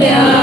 yeah.